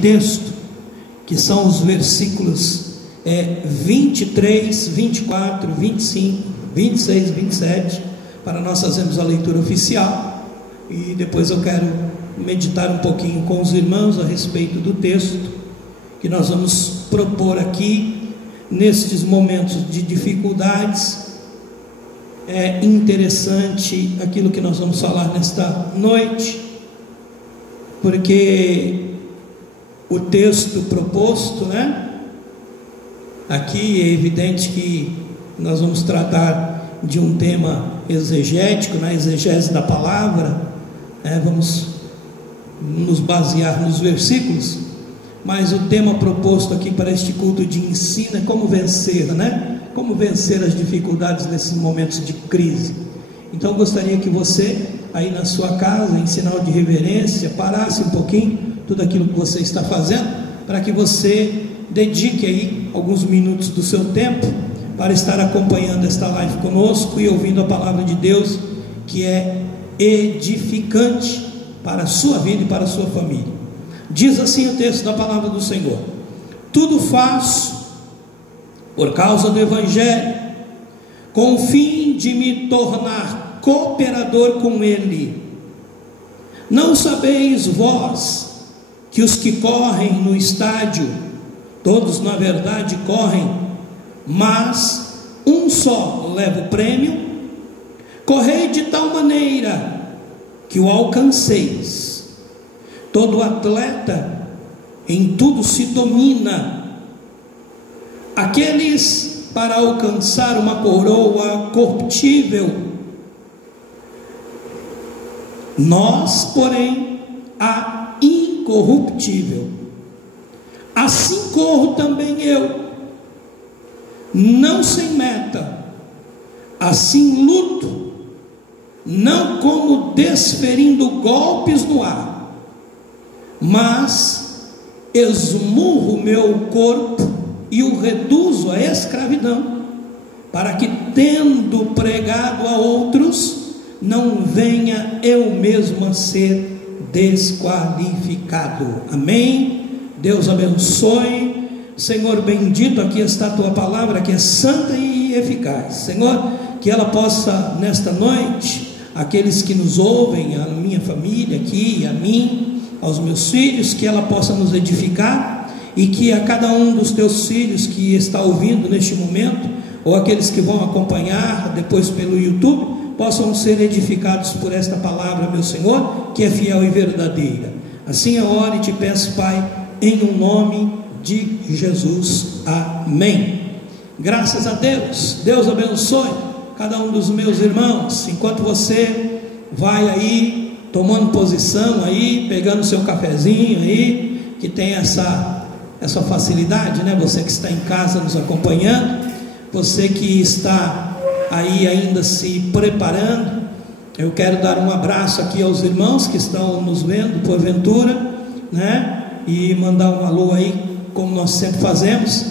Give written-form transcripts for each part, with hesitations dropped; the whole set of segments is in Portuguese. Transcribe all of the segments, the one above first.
texto, que são os versículos 23, 24, 25, 26 e 27, para nós fazermos a leitura oficial, e depois eu quero meditar um pouquinho com os irmãos a respeito do texto que nós vamos propor aqui, nestes momentos de dificuldades. É interessante aquilo que nós vamos falar nesta noite, porque o texto proposto, aqui é evidente que nós vamos tratar de um tema exegético, na exegese da palavra, vamos nos basear nos versículos, mas o tema proposto aqui para este culto de ensino é como vencer, como vencer as dificuldades nesses momentos de crise. Então eu gostaria que você, aí na sua casa, em sinal de reverência, parasse um pouquinho tudo aquilo que você está fazendo, para que você dedique aí alguns minutos do seu tempo para estar acompanhando esta live conosco e ouvindo a palavra de Deus, que é edificante para a sua vida e para a sua família. Diz assim o texto da palavra do Senhor: tudo faço por causa do Evangelho, com o fim de me tornar cooperador com ele. Não sabeis vós que os que correm no estádio, todos na verdade correm, mas um só leva o prêmio? Correi de tal maneira que o alcanceis. Todo atleta em tudo se domina. Aqueles para alcançar uma coroa corruptível, nós, porém, a incorruptível. Assim corro também eu, não sem meta, assim luto, não como desferindo golpes no ar, mas esmurro meu corpo e o reduzo à escravidão, para que, tendo pregado a outros, não venha eu mesmo a ser desqualificado. Amém? Deus abençoe. Senhor bendito, aqui está a tua palavra, que é santa e eficaz. Senhor, que ela possa nesta noite, aqueles que nos ouvem, a minha família aqui, a mim, aos meus filhos, que ela possa nos edificar, e que a cada um dos teus filhos que está ouvindo neste momento, ou aqueles que vão acompanhar depois pelo YouTube, possam ser edificados por esta palavra, meu Senhor, que é fiel e verdadeira. Assim eu oro e te peço, Pai, em um nome de Jesus. Amém. Graças a Deus. Deus abençoe cada um dos meus irmãos. Enquanto você vai aí tomando posição aí, pegando seu cafezinho aí, que tem essa facilidade, você que está em casa nos acompanhando, você que está aí ainda se preparando, eu quero dar um abraço aqui aos irmãos que estão nos vendo porventura, e mandar um alô aí, como nós sempre fazemos.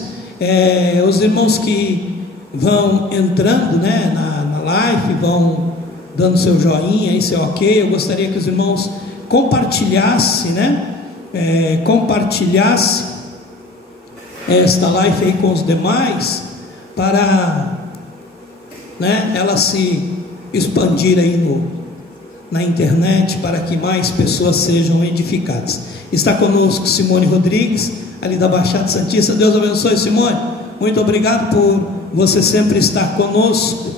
Os irmãos que vão entrando na live, vão dando seu joinha aí, seu ok. Eu gostaria que os irmãos compartilhassem, compartilhassem esta live aí com os demais, para ela se expandir aí na internet, para que mais pessoas sejam edificadas. Está conosco Simone Rodrigues, ali da Baixada Santista. Deus abençoe, Simone. Muito obrigado por você sempre estar conosco.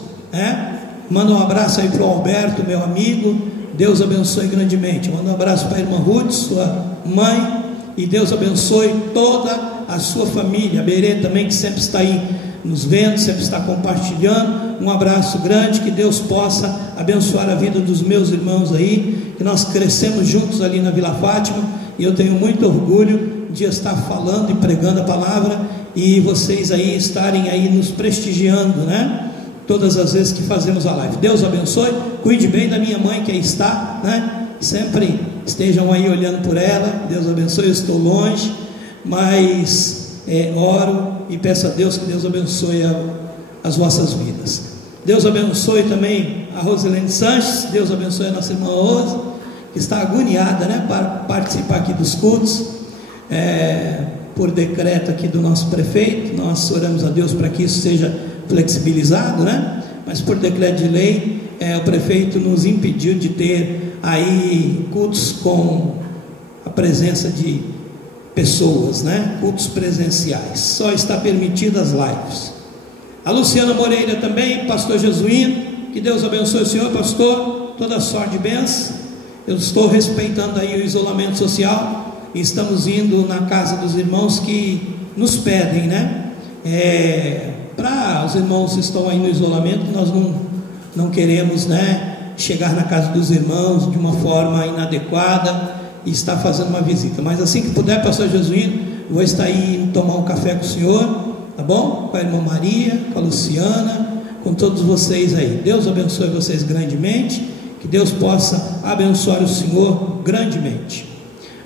Manda um abraço aí para o Alberto, meu amigo. Deus abençoe grandemente. Manda um abraço para a irmã Ruth, sua mãe, e Deus abençoe toda a sua família. A Berê também, que sempre está aí nos vendo, sempre está compartilhando. Um abraço grande, que Deus possa abençoar a vida dos meus irmãos aí, que nós crescemos juntos ali na Vila Fátima, e eu tenho muito orgulho de estar falando e pregando a palavra, e vocês aí estarem aí nos prestigiando, todas as vezes que fazemos a live. Deus abençoe. Cuide bem da minha mãe que aí está, sempre estejam aí olhando por ela. Deus abençoe. Eu estou longe, mas oro e peço a Deus que Deus abençoe as vossas vidas. Deus abençoe também a Rosilene Sanches. Deus abençoe a nossa irmã Rose, que está agoniada, para participar aqui dos cultos. por decreto aqui do nosso prefeito, nós oramos a Deus para que isso seja flexibilizado, né? Mas por decreto de lei, o prefeito nos impediu de ter aí cultos com a presença de pessoas, né? Cultos presenciais, só está permitidas as lives. A Luciana Moreira também, pastor Jesuíno, que Deus abençoe o senhor, pastor, toda sorte de bênção. Eu estou respeitando aí o isolamento social e estamos indo na casa dos irmãos que nos pedem, né? Para os irmãos que estão aí no isolamento, nós não queremos, né, chegar na casa dos irmãos de uma forma inadequada e estar fazendo uma visita. Mas assim que puder, pastor Jesuíno, eu vou estar aí indo tomar um café com o senhor, tá bom? Com a irmã Maria, com a Luciana, com todos vocês aí. Deus abençoe vocês grandemente, que Deus possa abençoar o senhor grandemente.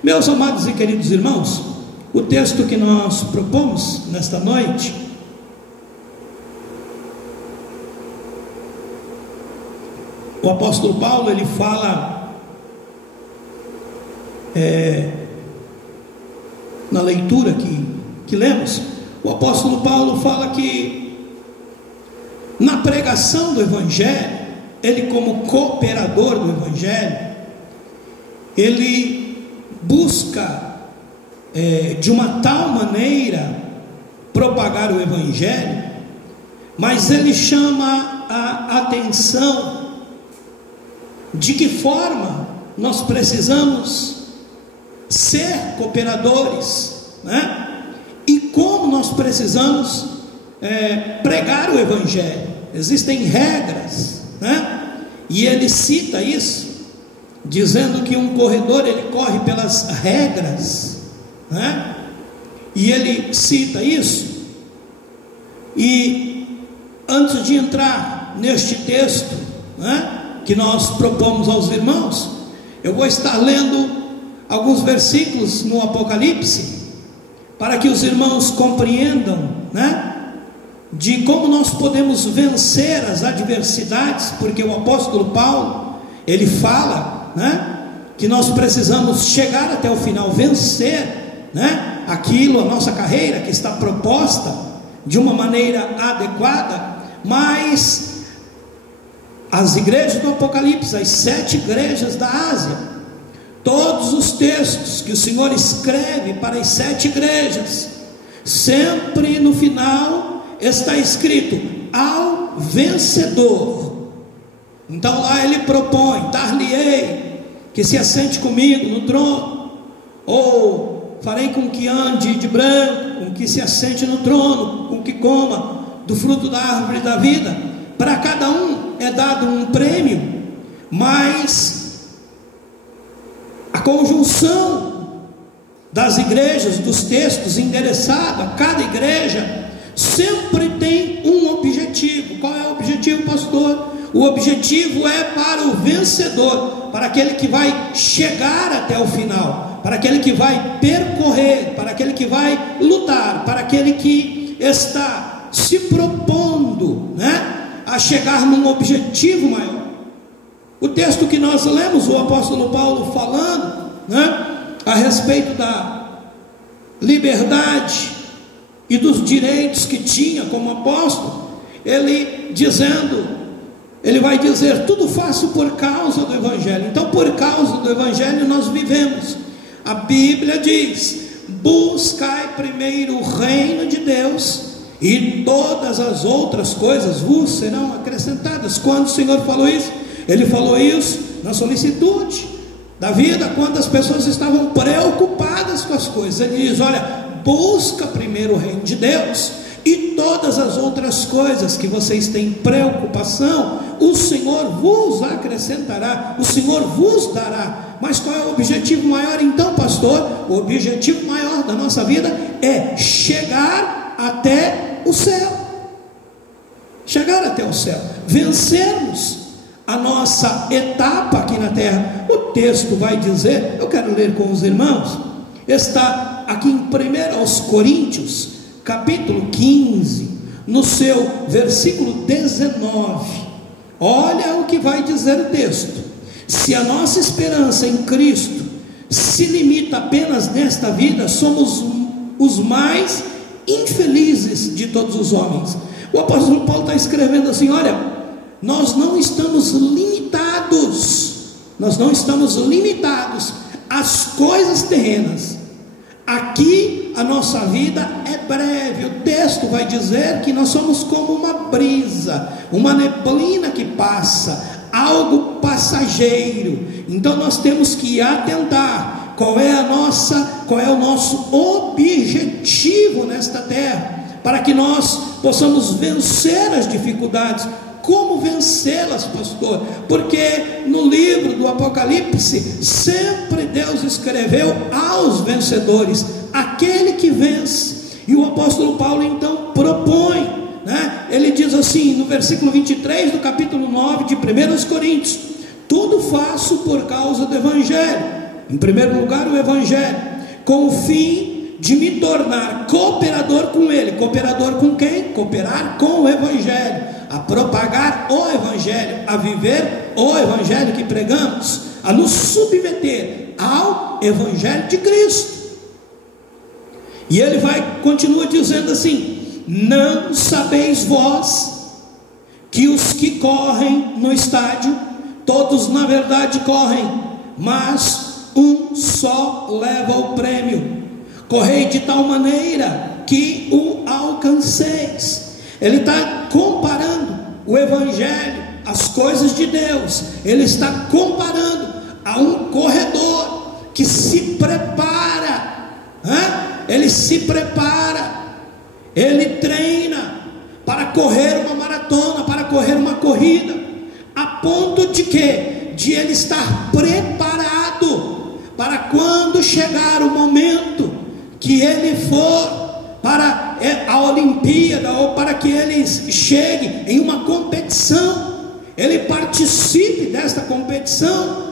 Meus amados e queridos irmãos, o texto que nós propomos nesta noite o apóstolo Paulo, ele fala na leitura que lemos, o apóstolo Paulo fala que na pregação do Evangelho, ele como cooperador do Evangelho, ele busca de uma tal maneira propagar o Evangelho, mas ele chama a atenção de que forma nós precisamos ser cooperadores, né? E como nós precisamos pregar o Evangelho. Existem regras, né? E ele cita isso, dizendo que um corredor, ele corre pelas regras, né? E ele cita isso. E antes de entrar neste texto, né, que nós propomos aos irmãos, eu vou estar lendo alguns versículos no Apocalipse, para que os irmãos compreendam, né, de como nós podemos vencer as adversidades, porque o apóstolo Paulo, ele fala, né, que nós precisamos chegar até o final, vencer, né, aquilo, a nossa carreira que está proposta de uma maneira adequada. Mas as igrejas do Apocalipse, as 7 igrejas da Ásia, todos os textos que o Senhor escreve para as 7 igrejas, sempre no final está escrito: ao vencedor. Então lá ele propõe: dar-lhe-ei que se assente comigo no trono, ou farei com que ande de branco, com que se assente no trono, com que coma do fruto da árvore da vida. Para cada um é dado um prêmio, mas a conjunção das igrejas, dos textos endereçados a cada igreja, sempre tem um objetivo. Qual é o objetivo, pastor? O objetivo é para o vencedor, para aquele que vai chegar até o final, para aquele que vai percorrer, para aquele que vai lutar, para aquele que está se propondo, né, a chegar num objetivo maior. O texto que nós lemos, o apóstolo Paulo falando, né, a respeito da liberdade e dos direitos que tinha como apóstolo, ele vai dizer: tudo faço por causa do Evangelho. Então, por causa do Evangelho nós vivemos. A Bíblia diz: buscai primeiro o reino de Deus, e todas as outras coisas vos serão acrescentadas. Quando o Senhor falou isso? Ele falou isso na solicitude da vida, quando as pessoas estavam preocupadas com as coisas. Ele diz: olha, busca primeiro o reino de Deus, e todas as outras coisas que vocês têm preocupação, o Senhor vos acrescentará, o Senhor vos dará. Mas qual é o objetivo maior então, pastor? O objetivo maior da nossa vida é chegar até o céu, chegar até o céu, vencermos a nossa etapa aqui na terra. O texto vai dizer, eu quero ler com os irmãos, está aqui em 1 Coríntios, capítulo 15, no seu versículo 19. Olha o que vai dizer o texto: se a nossa esperança em Cristo se limita apenas nesta vida, somos os mais infelizes de todos os homens. O apóstolo Paulo está escrevendo assim: olha, nós não estamos limitados às coisas terrenas. Aqui a nossa vida é breve. O texto vai dizer que nós somos como uma brisa, uma neblina que passa, algo passageiro. Então nós temos que atentar qual é o nosso objetivo nesta terra, para que nós possamos vencer as dificuldades. Como vencê-las, pastor? Porque no livro do Apocalipse, sempre Deus escreveu aos vencedores, aquele que vence. E o apóstolo Paulo então propõe, né? Ele diz assim no versículo 23 do capítulo 9 de 1 Coríntios: tudo faço por causa do Evangelho. Em primeiro lugar, o Evangelho, com o fim de me tornar cooperador com ele. Cooperador com quem? Cooperar com o Evangelho, a propagar o Evangelho, a viver o Evangelho que pregamos, a nos submeter ao Evangelho de Cristo. E ele continua dizendo assim: não sabeis vós que os que correm no estádio, todos na verdade correm, mas um só leva o prêmio. Correi de tal maneira que o alcanceis. Ele está comparando o Evangelho, as coisas de Deus. Ele está comparando a um corredor que se prepara, ele se prepara, ele treina para correr uma maratona, para correr uma corrida, a ponto de que? De ele estar preparado para quando chegar o momento que ele for para a Olimpíada, ou para que ele chegue em uma competição, ele participe desta competição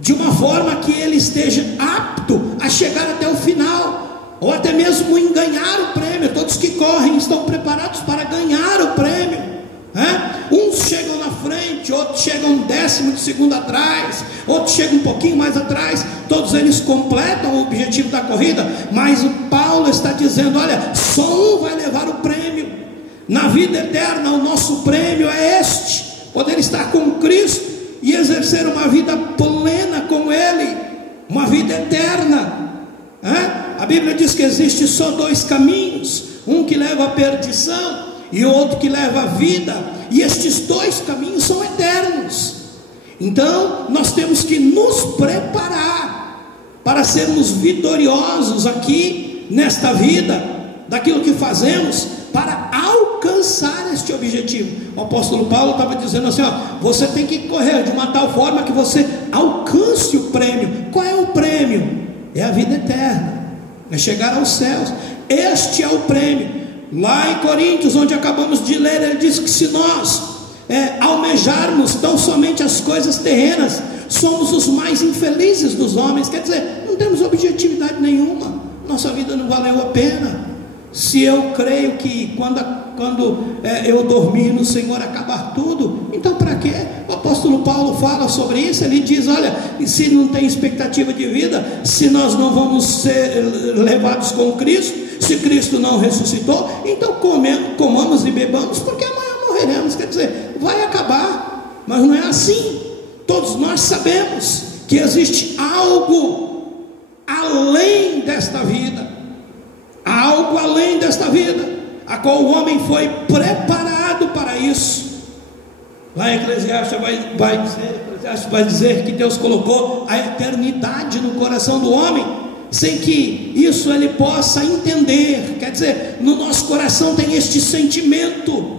de uma forma que ele esteja apto a chegar até o final, ou até mesmo em ganhar o prêmio. Todos que correm estão preparados para ganhar o prêmio, uns chegam na frente, outros chegam um décimo de segundo atrás, outros chegam um pouquinho mais atrás. Todos eles completam o objetivo da corrida, mas o Paulo está dizendo: olha, só um vai levar o prêmio. Na vida eterna, o nosso prêmio é este: poder estar com Cristo e exercer uma vida plena com Ele, uma vida eterna. A Bíblia diz que existe só dois caminhos, um que leva à perdição e outro que leva à vida, e estes dois caminhos são eternos. Então nós temos que nos preparar para sermos vitoriosos aqui nesta vida, daquilo que fazemos, para alcançar este objetivo. O apóstolo Paulo estava dizendo assim: você tem que correr de uma tal forma que você alcance o prêmio. Qual é o prêmio? É a vida eterna, é chegar aos céus. Este é o prêmio. Lá em Coríntios, onde acabamos de ler, ele diz que se nós almejarmos tão somente as coisas terrenas, somos os mais infelizes dos homens. Quer dizer, não temos objetividade nenhuma, nossa vida não valeu a pena. Se eu creio que quando eu dormir no Senhor acabar tudo, então para quê? O apóstolo Paulo fala sobre isso. Ele diz: olha, se não tem expectativa de vida, se nós não vamos ser levados com Cristo, se Cristo não ressuscitou, então comamos e bebamos, porque amanhã morreremos. Quer dizer, vai acabar. Mas não é assim. Todos nós sabemos que existe algo além desta vida, algo além desta vida, a qual o homem foi preparado para isso. Lá em Eclesiastes vai dizer que Deus colocou a eternidade no coração do homem, sem que isso ele possa entender. Quer dizer, no nosso coração tem este sentimento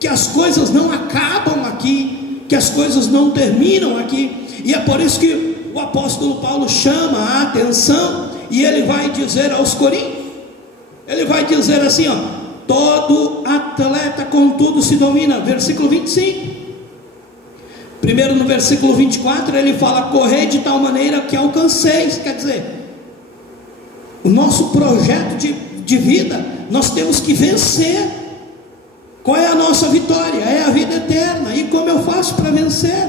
que as coisas não acabam aqui, que as coisas não terminam aqui. E é por isso que o apóstolo Paulo chama a atenção, e ele vai dizer aos Coríntios, ele vai dizer assim: todo atleta contudo se domina. Versículo 25. Primeiro, no versículo 24, ele fala: correi de tal maneira que alcanceis. Quer dizer, o nosso projeto de vida, nós temos que vencer. Qual é a nossa vitória? É a vida eterna. E como eu faço para vencer?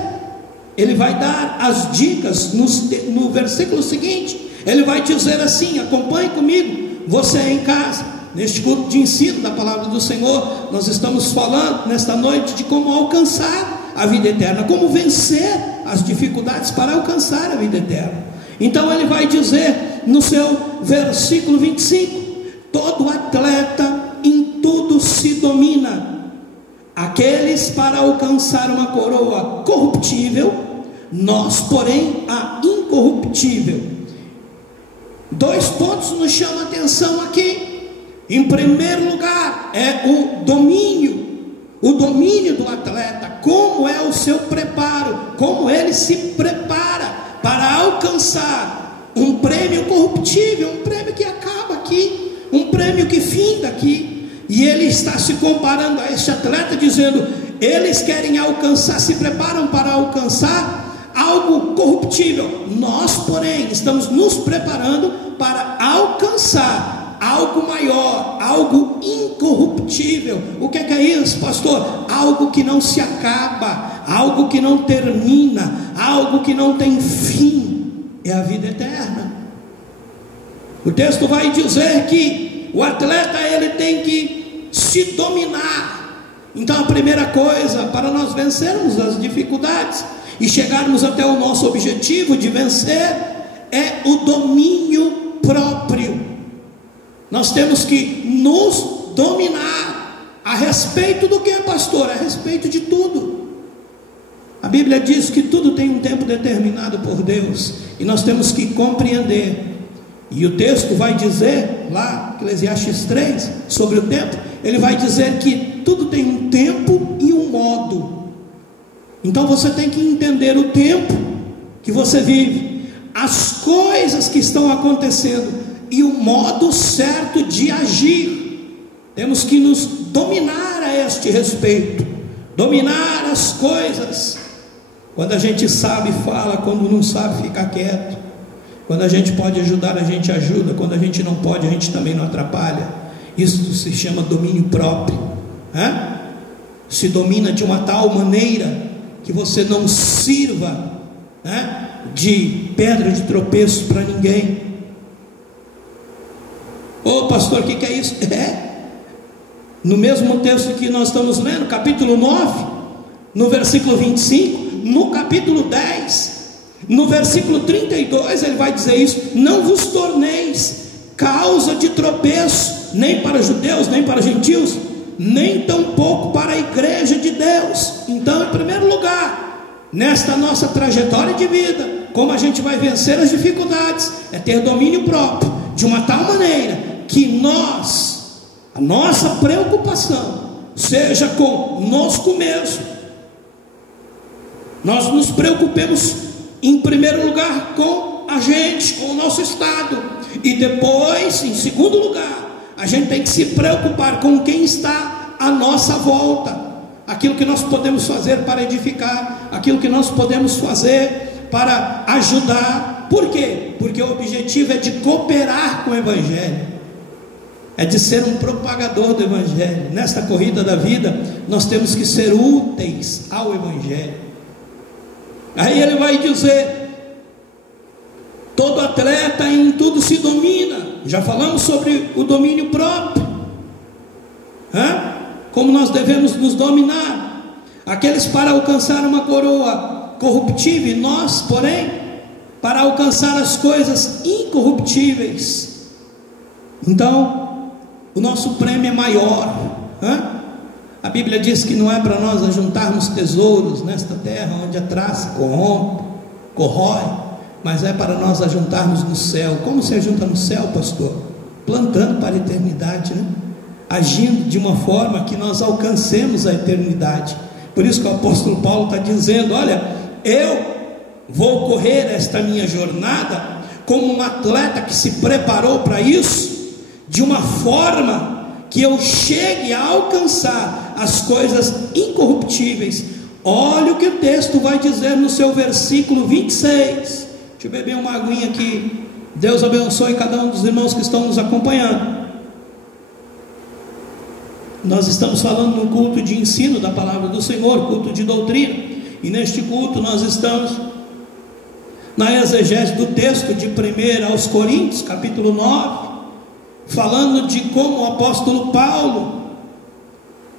ele vai dar as dicas no versículo seguinte. Ele vai dizer assim: acompanhe comigo, você em casa, neste culto de ensino da palavra do Senhor. Nós estamos falando nesta noite de como alcançar a vida eterna, como vencer as dificuldades para alcançar a vida eterna. Então ele vai dizer no seu versículo 25: todo atleta em tudo se domina, aqueles para alcançar uma coroa corruptível, nós porém a incorruptível. 2 pontos nos chamam a atenção aqui. Em primeiro lugar, é o domínio do atleta, como é o seu preparo, como ele se prepara para alcançar um prêmio corruptível, um prêmio que acaba aqui, um prêmio que finda aqui. E ele está se comparando a este atleta, dizendo: eles querem alcançar, se preparam para alcançar algo corruptível, nós porém estamos nos preparando para alcançar algo maior, algo incorruptível. O que é isso, pastor? Algo que não se acaba, algo que não termina, algo que não tem fim, é a vida eterna. O texto vai dizer que o atleta, ele tem que se dominar. Então a primeira coisa para nós vencermos as dificuldades e chegarmos até o nosso objetivo de vencer é o domínio próprio. Nós temos que nos dominar. A respeito do que, pastor? A respeito de tudo. A Bíblia diz que tudo tem um tempo determinado por Deus, e nós temos que compreender. E o texto vai dizer lá, Eclesiastes 3, sobre o tempo. Ele vai dizer que tudo tem um tempo e um modo. Então você tem que entender o tempo que você vive, as coisas que estão acontecendo e o modo certo de agir. Temos que nos dominar a este respeito, dominar as coisas. Quando a gente sabe, fala; quando não sabe, fica quieto. Quando a gente pode ajudar, a gente ajuda; quando a gente não pode, a gente também não atrapalha. Isso se chama domínio próprio, né? Se domina de uma tal maneira que você não sirva, né, de pedra de tropeço para ninguém. Ô pastor, o que é isso? No mesmo texto que nós estamos lendo, capítulo 9, no versículo 25, no capítulo 10, no versículo 32, ele vai dizer isso: não vos torneis causa de tropeço, nem para judeus, nem para gentios, nem tampouco para a igreja de Deus. Então, em primeiro lugar, nesta nossa trajetória de vida, como a gente vai vencer as dificuldades, é ter domínio próprio, de uma tal maneira que a nossa preocupação seja conosco mesmo. Nós nos preocupemos em primeiro lugar com a gente, com o nosso estado, e depois, em segundo lugar, a gente tem que se preocupar com quem está à nossa volta, aquilo que nós podemos fazer para edificar, aquilo que nós podemos fazer para ajudar. Por quê? Porque o objetivo é de cooperar com o Evangelho, é de ser um propagador do Evangelho. Nesta corrida da vida, nós temos que ser úteis ao Evangelho. Aí ele vai dizer: todo atleta em tudo se domina. Já falamos sobre o domínio próprio, como nós devemos nos dominar. Aqueles para alcançar uma coroa corruptível, e nós, porém, para alcançar as coisas incorruptíveis. Então, o nosso prêmio é maior. A Bíblia diz que não é para nós ajuntarmos tesouros nesta terra, onde a traça corrompe, corrói, mas é para nós ajuntarmos no céu. Como se ajunta no céu, pastor? Plantando para a eternidade, né? Agindo de uma forma que nós alcancemos a eternidade. Por isso que o apóstolo Paulo está dizendo: olha, eu vou correr esta minha jornada como um atleta que se preparou para isso, de uma forma que eu chegue a alcançar as coisas incorruptíveis. Olha o que o texto vai dizer no seu versículo 26. Deixa eu beber uma aguinha aqui. Deus abençoe cada um dos irmãos que estão nos acompanhando. Nós estamos falando no culto de ensino da palavra do Senhor, culto de doutrina, E neste culto nós estamos na exegese do texto de 1 aos Coríntios, capítulo 9, falando de como o apóstolo Paulo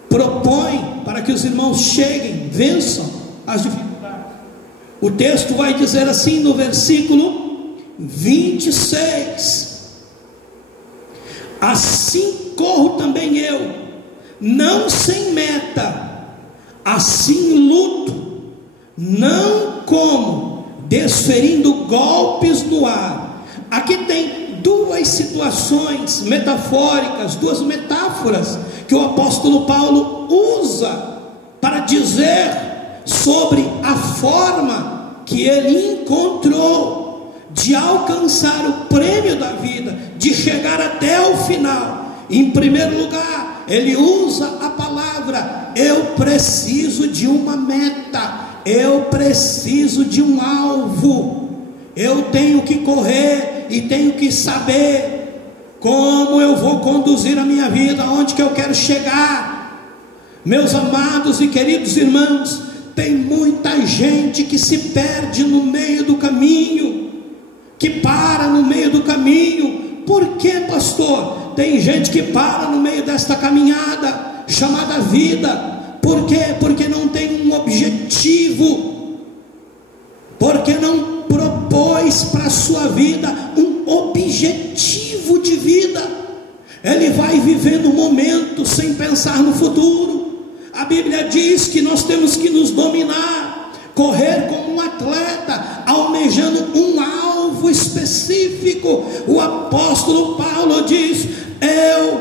propõe para que os irmãos cheguem, vençam as dificuldades. O texto vai dizer assim no versículo 26: assim corro também eu, não sem meta, assim luto, não como desferindo golpes no ar. Aqui tem duas situações metafóricas, duas metáforas que o apóstolo Paulo usa para dizer sobre a forma que ele encontrou de alcançar o prêmio da vida, de chegar até o final. Em primeiro lugar, ele usa a palavra: eu preciso de uma meta, eu preciso de um alvo, eu tenho que correr e tenho que saber como eu vou conduzir a minha vida, onde que eu quero chegar. Meus amados e queridos irmãos, tem muita gente que se perde no meio do caminho, que para no meio do caminho. Por que, pastor? Tem gente que para no meio desta caminhada chamada vida. Por quê? Porque não tem um objetivo, porque não propôs para a sua vida um objetivo de vida. Ele vai vivendo o momento sem pensar no futuro. A Bíblia diz que nós temos que nos dominar, correr como um atleta, almejando um alvo específico. O apóstolo Paulo diz: eu,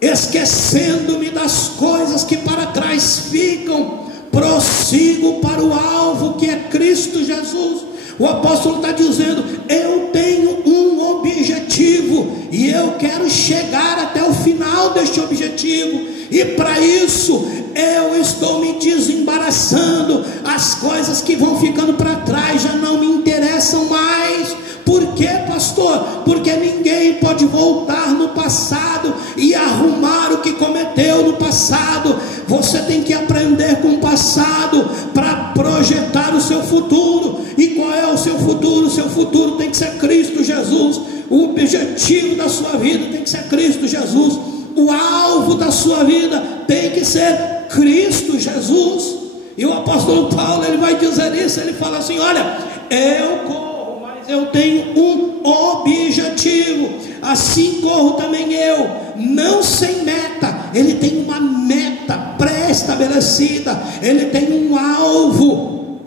esquecendo-me das coisas que para trás ficam, prossigo para o alvo que é Cristo Jesus. O apóstolo está dizendo: eu tenho um objetivo e eu quero chegar até o final deste objetivo, e para isso eu estou me desembaraçando. As coisas que vão ficando para trás já não me interessam mais. Por quê, pastor? Porque ninguém pode voltar no passado e arrumar o que cometeu no passado. Você tem que aprender com o passado para projetar o seu futuro. E qual é o seu futuro? O seu futuro tem que ser Cristo Jesus. O objetivo da sua vida tem que ser Cristo Jesus. O alvo da sua vida tem que ser Cristo Jesus. E o apóstolo Paulo, ele vai dizer isso. Ele fala assim: olha, eu corro, mas eu tenho um objetivo. Assim corro também eu, não sem meta. Ele tem uma meta pré-estabelecida, ele tem um alvo.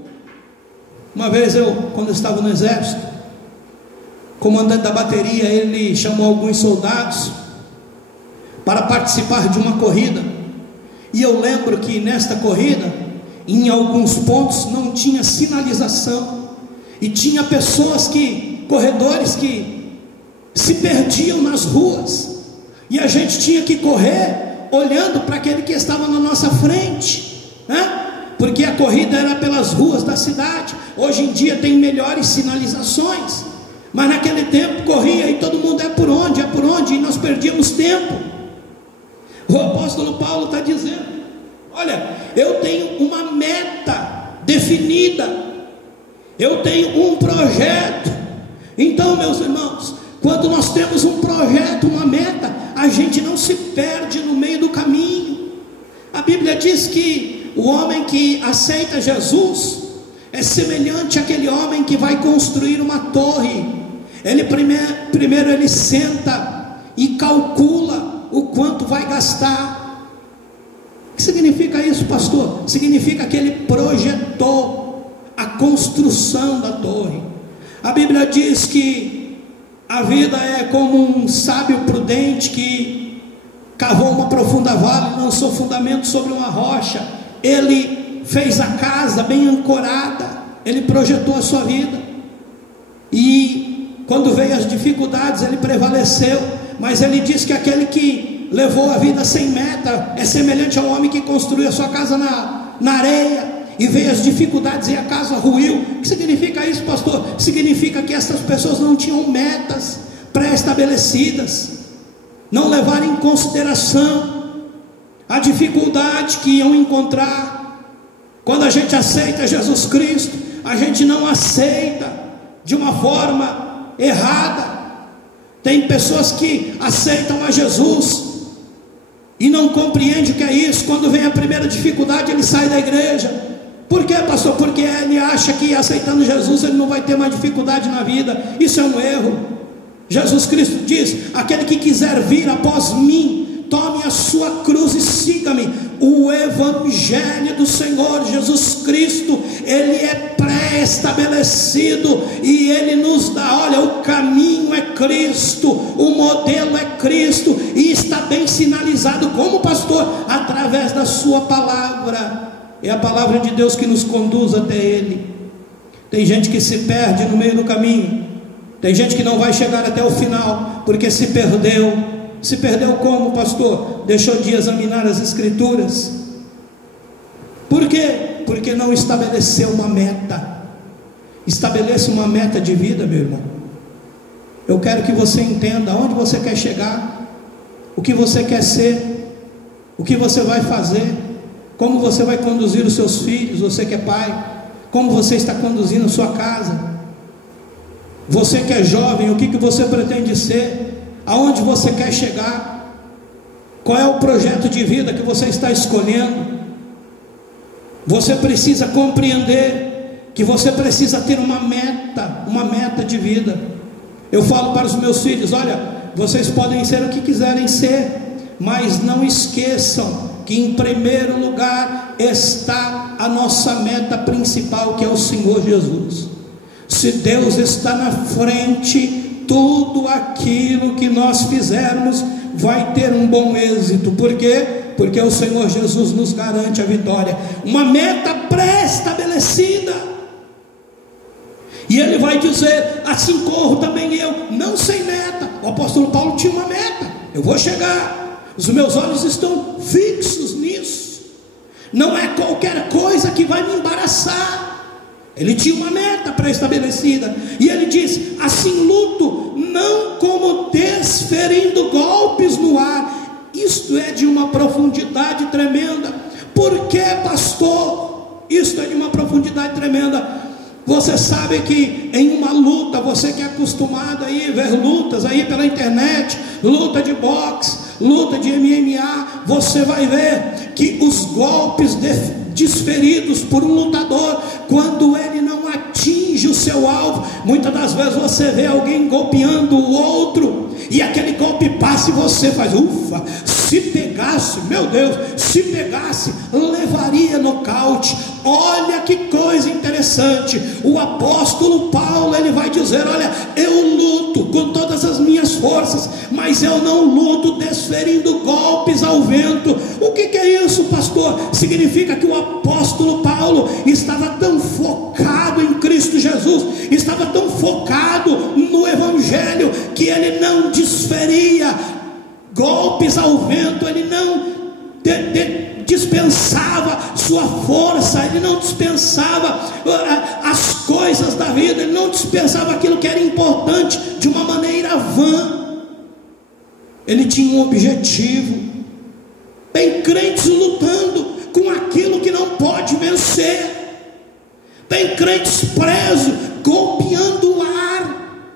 Uma vez quando eu estava no exército, comandante da bateria, ele chamou alguns soldados para participar de uma corrida. E eu lembro que nesta corrida, em alguns pontos não tinha sinalização, e tinha corredores que se perdiam nas ruas, e a gente tinha que correr olhando para aquele que estava na nossa frente, né? Porque a corrida era pelas ruas da cidade. Hoje em dia tem melhores sinalizações, mas naquele tempo corria e todo mundo é por onde, e nós perdíamos tempo. O apóstolo Paulo está dizendo: olha, eu tenho uma meta definida, eu tenho um projeto. Então, meus irmãos, quando nós temos um projeto, uma meta, a gente não se perde no meio do caminho. A Bíblia diz que o homem que aceita Jesus é semelhante àquele homem que vai construir uma torre. Ele primeiro ele senta e calcula o quanto vai gastar. O que significa isso, pastor? Significa que ele projetou a construção da torre. A Bíblia diz que a vida é como um sábio prudente que cavou uma profunda vala e lançou fundamento sobre uma rocha. Ele fez a casa bem ancorada, ele projetou a sua vida, e quando veio as dificuldades ele prevaleceu. Mas ele diz que aquele que levou a vida sem meta é semelhante ao homem que construiu a sua casa na areia, e veio as dificuldades e a casa ruiu. O que significa isso, pastor? Significa que essas pessoas não tinham metas pré-estabelecidas, não levaram em consideração a dificuldade que iam encontrar. Quando a gente aceita Jesus Cristo, a gente não aceita de uma forma errada. Tem pessoas que aceitam a Jesus e não compreendem o que é isso. Quando vem a primeira dificuldade, ele sai da igreja. Por quê, pastor? Porque ele acha que aceitando Jesus ele não vai ter mais dificuldade na vida. Isso é um erro. Jesus Cristo diz: aquele que quiser vir após mim, tome a sua cruz e siga-me. O evangelho do Senhor Jesus Cristo, ele é pré-estabelecido e ele nos dá, olha, o caminho é Cristo, o modelo é Cristo, e está bem sinalizado como, pastor? Através da sua palavra. É a palavra de Deus que nos conduz até ele. Tem gente que se perde no meio do caminho, tem gente que não vai chegar até o final porque se perdeu. Se perdeu como, pastor? Deixou de examinar as escrituras. Por quê? Porque não estabeleceu uma meta. Estabeleça uma meta de vida, meu irmão. Eu quero que você entenda aonde você quer chegar, o que você quer ser, o que você vai fazer, como você vai conduzir os seus filhos, você que é pai, como você está conduzindo a sua casa. Você que é jovem, o que você pretende ser? Aonde você quer chegar? Qual é o projeto de vida que você está escolhendo? Você precisa compreender que você precisa ter uma meta de vida. Eu falo para os meus filhos: olha, vocês podem ser o que quiserem ser, mas não esqueçam que em primeiro lugar está a nossa meta principal, que é o Senhor Jesus. Se Deus está na frente, tudo aquilo que nós fizermos vai ter um bom êxito. Por quê? Porque o Senhor Jesus nos garante a vitória. Uma meta pré-estabelecida. E ele vai dizer: assim corro também eu, não sem meta. O apóstolo Paulo tinha uma meta: eu vou chegar, os meus olhos estão fixos nisso, não é qualquer coisa que vai me embaraçar. Ele tinha uma meta pré-estabelecida, e ele diz: assim luto, não como desferindo golpes no ar. Isto é de uma profundidade tremenda. Por que, pastor? Isto é de uma profundidade tremenda. Você sabe que em uma luta, você que é acostumado aí ver lutas aí pela internet, luta de boxe, luta de MMA, você vai ver que os golpes desferidos por um lutador, quando ele não atinge o seu alvo, muitas das vezes você vê alguém golpeando o outro, e aquele golpe passa e você faz: ufa, se pegasse, meu Deus, se pegasse, levaria nocaute. Olha que coisa interessante. O apóstolo Paulo, ele vai dizer: olha, eu luto com todas as minhas forças, mas eu não luto desferindo golpes ao vento. O que é isso, pastor? Significa que o apóstolo Paulo estava tão focado em Cristo Jesus, estava tão focado no evangelho, que ele não desferia golpes ao vento, ele não dispensava sua força, ele não dispensava as coisas da vida, ele não dispensava aquilo que era importante de uma maneira vã. Ele tinha um objetivo. Tem crentes lutando com aquilo que não pode vencer, tem crentes presos, golpeando o ar,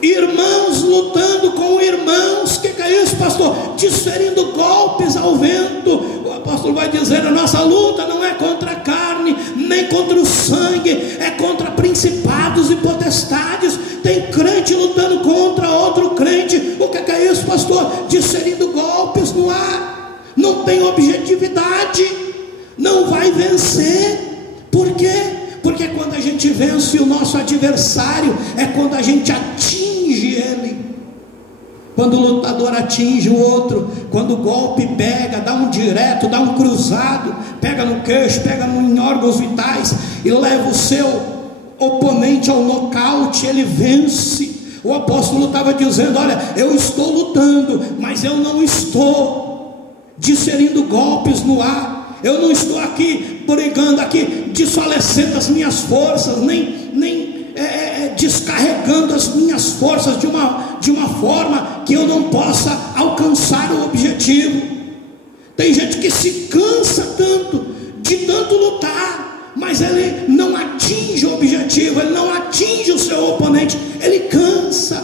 irmãos lutando com irmãos. Que é isso, pastor? Desferindo golpes ao vento. O apóstolo vai dizer: a nossa luta não é contra a carne, nem contra o sangue, é contra principados e potestades. Tem crente lutando contra outro crente. O que é isso, pastor? Desferindo golpes no ar. Não tem objetividade, não vai vencer. Por quê? Porque quando a gente vence o nosso adversário, é quando a gente atinge ele. Quando o lutador atinge o outro, quando o golpe pega, dá um direto, dá um cruzado, pega no queixo, pega em órgãos vitais e leva o seu oponente ao nocaute, ele vence. O apóstolo estava dizendo: olha, eu estou lutando, mas eu não estou desferindo golpes no ar, eu não estou aqui brigando, aqui desfalecendo as minhas forças, nem descarregando as minhas forças de uma forma que eu não possa alcançar o objetivo. Tem gente que se cansa tanto tanto lutar, mas ele não atinge o objetivo, ele não atinge o seu oponente, ele cansa.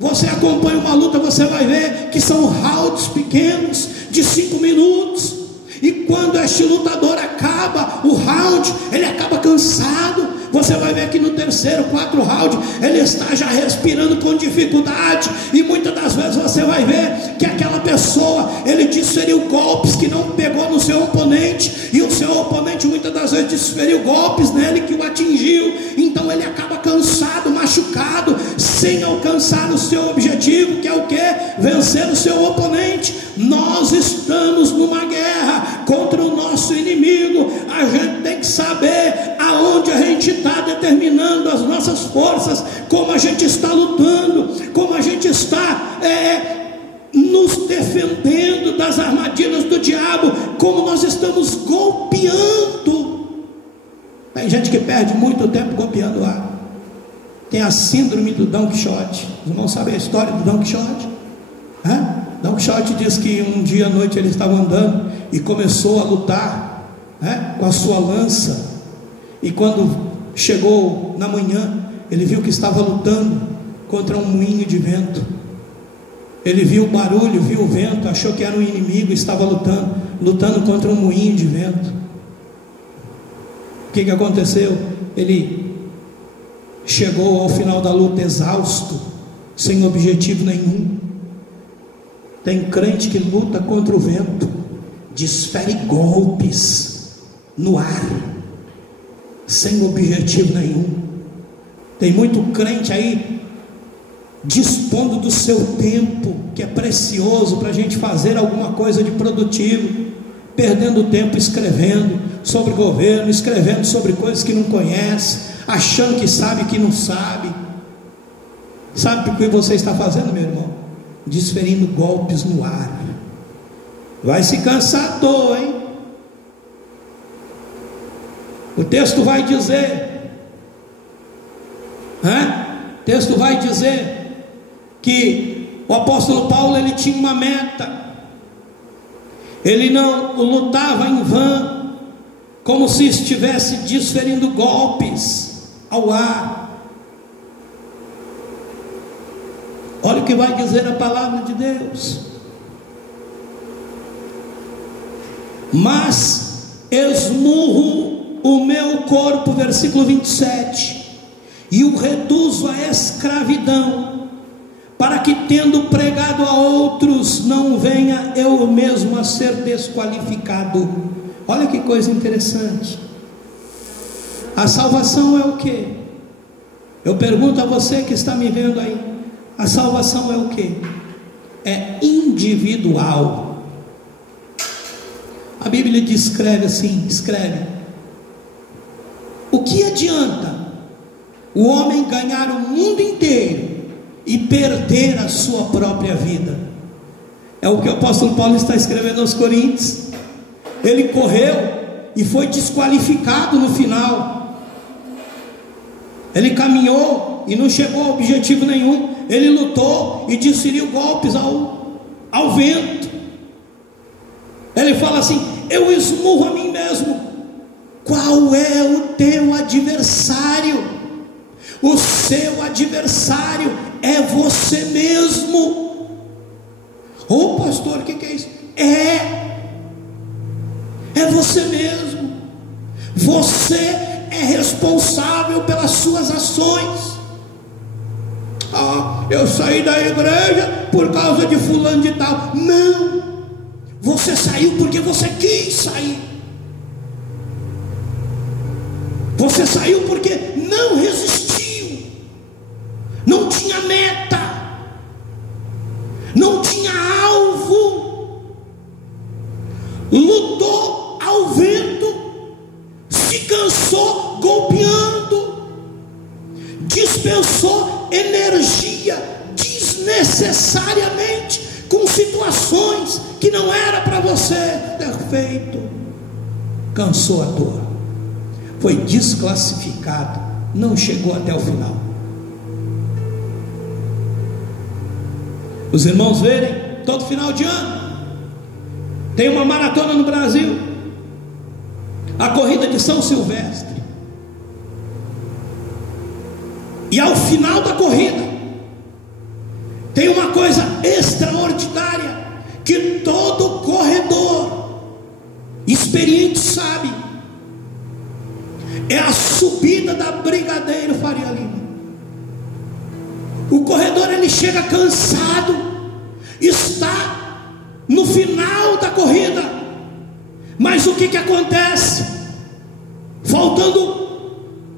Você acompanha uma luta, você vai ver que são rounds pequenos, de 5 minutos, e quando este lutador acaba o round, ele acaba cansado. Você vai ver que no terceiro, 4 rounds, ele está já respirando com dificuldade, e muitas das vezes você vai ver que aquela pessoa, ele desferiu golpes que não pegou no seu oponente, e o seu oponente muitas das vezes desferiu golpes nele que o atingiu, então ele acaba cansado, machucado, sem alcançar o seu objetivo, que é o que? Vencer o seu oponente. Nós estamos numa guerra contra o nosso inimigo, a gente tem que saber aonde a gente está determinando as nossas forças, como a gente está lutando, como a gente está nos defendendo das armadilhas do diabo, como nós estamos golpeando. Tem gente que perde muito tempo golpeando lá. Tem a síndrome do Dom Quixote. Os irmãos sabem a história do Dom Quixote? Dom Quixote diz que um dia à noite ele estava andando e começou a lutar com a sua lança, e quando chegou na manhã, ele viu que estava lutando contra um moinho de vento. Ele viu o barulho, viu o vento, achou que era um inimigo, estava lutando contra um moinho de vento. O que aconteceu? Ele chegou ao final da luta exausto, sem objetivo nenhum. Tem crente que luta contra o vento, desfere golpes no ar, sem objetivo nenhum. Tem muito crente aí dispondo do seu tempo, que é precioso para a gente fazer alguma coisa de produtivo, perdendo tempo escrevendo sobre governo, escrevendo sobre coisas que não conhece, achando que sabe que não sabe. Sabe o que você está fazendo, meu irmão? Desferindo golpes no ar. Vai se cansar à toa, hein? O texto vai dizer, o texto vai dizer que o apóstolo Paulo, ele tinha uma meta. Ele não lutava em vão, como se estivesse desferindo golpes ao ar. Olha o que vai dizer a palavra de Deus: mas esmurro o meu corpo, versículo 27, e o reduzo à escravidão, para que, tendo pregado a outros, não venha eu mesmo a ser desqualificado. Olha que coisa interessante. A salvação é o quê? Eu pergunto a você que está me vendo aí, a salvação é o quê? É individual. A Bíblia descreve assim, escreve: o que adianta o homem ganhar o mundo inteiro e perder a sua própria vida? É o que o apóstolo Paulo está escrevendo aos Coríntios. Ele correu e foi desqualificado no final. Ele caminhou e não chegou a objetivo nenhum. Ele lutou e desferiu golpes ao vento. Ele fala assim: eu esmurro a mim mesmo. Qual é o teu adversário? O seu adversário é você mesmo. Ô pastor, o que é isso? É você mesmo. Você é responsável pelas suas ações. Eu saí da igreja por causa de fulano de tal. Não, você saiu porque você quis sair. Você saiu porque não resistiu, não tinha meta, não tinha alvo, lutou ao vento, se cansou golpeando, dispensou energia desnecessariamente com situações que não era para você ter feito. Cansou à toa, foi desclassificado, não chegou até o final. Os irmãos verem, todo final de ano tem uma maratona no Brasil. a corrida de São Silvestre. E ao final da corrida, tem uma coisa extraordinária, que todo corredor experiente sabe: é a subida da Brigadeiro Faria Lima. O corredor, ele chega cansado, está no final da corrida, mas o que acontece? Faltando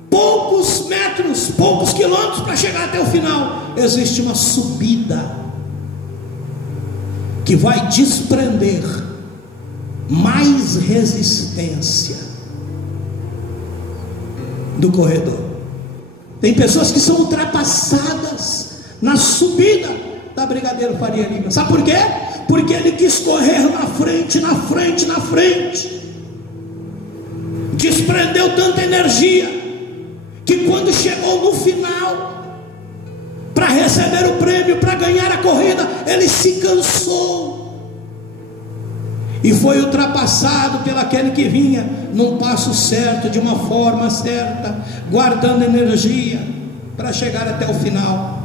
poucos metros, poucos quilômetros para chegar até o final, existe uma subida que vai desprender mais resistência do corredor. Tem pessoas que são ultrapassadas na subida da Brigadeiro Faria Lima. Sabe por quê? Porque ele quis correr na frente, na frente, na frente. Desprendeu tanta energia que quando chegou no final para receber o prêmio, para ganhar a corrida, ele se cansou e foi ultrapassado pelo aquele que vinha num passo certo, de uma forma certa, guardando energia para chegar até o final.